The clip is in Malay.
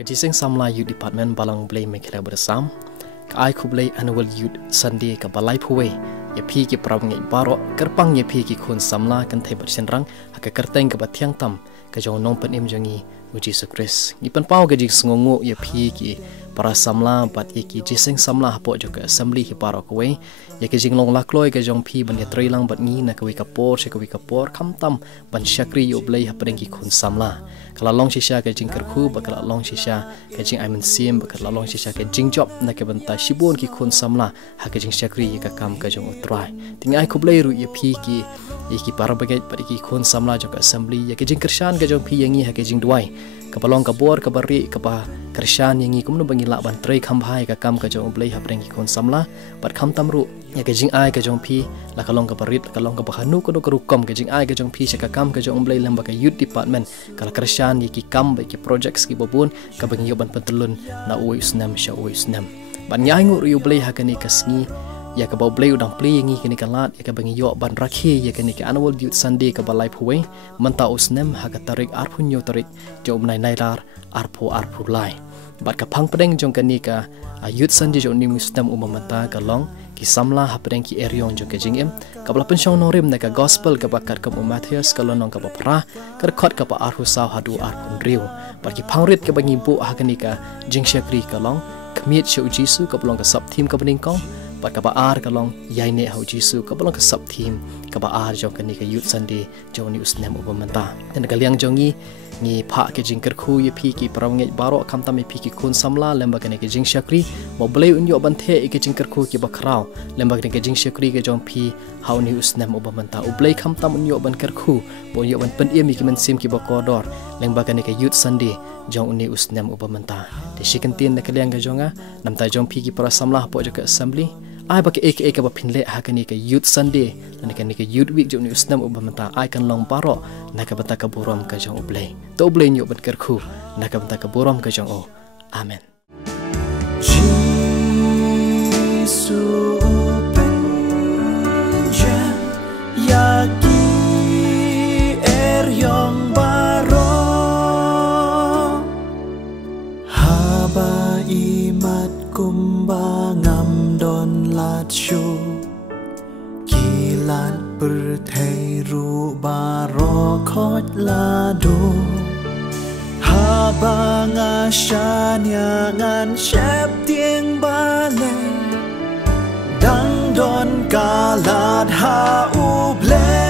Kajising samla youth department balang blay mekela bersam. Kai ku blay annual youth Sunday ka balai puwe. Ya pi ki prab ngai baro kerpang ya pi ki khun samla kan thai bersenrang haka kerteng ka bathiang tam ka jong nong pen im jangi uji sukres. Ni pen pau ka jing sngongo ya pi ki para samla bat ye ki jising samla hapo jo ka assembly hi paro kuwe. Ya ka jing long lakloi ka jong pi ban ya trilang bat ngi na ka wi ka por se ka wi ka por kham tam ban shakri yo blay ha preng ki khun samla. Kalau long shisha ke jing kerku, bakal long shisha ke jing aiman sim, bakal long shisha ke jing job nak ke benta shibun ki khun samla, ha ke jing syakri ka kam ke jong utrai. Tinggal aku boleh ru ye pi ki para bagai pada ki khun samla jong assembly, ya ke jing kershan ke jong pi yangi ha ke jing duai. Kapalong kabor kabari kapa kershan yangi kumno bangi lak ban trei khambhai ka kam ke jong blai ha preng ki khun samla, bat kham tamru ya ke jing ai ke jong pi la kalong kabarit kalong ka bahanu ko do rukom ke jing ai ke jong pi se ka kam ke jong blai lamba ka youth department kala kershan ye ki kam ba ki projects ki babun ka bangi yoban pentelun na uwi usnam sha uwi usnam ban nyai ngur yu blai ha kani kasngi ya ka bau blai udang pli ngi kini kalat ya ka bangi yo ban rakhi ya kani ka annual youth Sunday ka balai phuwe manta usnam ha ka tarik arphun yo tarik jom nai nai lar arphu lai bat ka phang pedeng jong kani ka youth Sunday jong ni mustam umamata ka long ki samla hapdeng ki erion jong ke jingem kabla pensyong norim na ka gospel ka bakar ka Matthias ka lonong ka bapra ka khot ka pa arhu saw hadu arpun riu par ki phangrit ka bangi bu hakani ka jing syakri ka long kmiet shu jisu ka belong ka sub team ka bening kong par ka ba ar ka long yaine hau jisu ka belong ka sub team ka ba ar jong kani ka youth Sunday jong ni usnem ubamanta dan ka liang jongi ni pha ke jing kerkhu ye pi ki parang ngai baro kham tam pi ki khun samla lemba kane ke jing syakri mo blai unyo banthe ke jing kerkhu ki bakrau lemba kane ke jing syakri ke jong pi hau ni usnam obamanta ublai kham tam unyo ban kerkhu bo yo ban pen mi ki men sim ki bakodor lemba kane ke youth Sunday jong uni usnam obamanta de shikentin na kaliang ga jonga nam ta jong pi ki para samla po jo ke assembly ai ba ke ek ba phinle ha kani ke youth Sunday dan kani ke youth week jong ni usnam obamanta ai kan long baro na ka bata ka buram ka jong ublai to ublai nyo ban kerkhu na ka bata ka buram ka jong o amen Jisu penja yaki eryong baro haba imat kumbangam don latshu kilat bertheiru baro khot lado haba ngasanya ngan shep tieng bale dang don kalat ha uble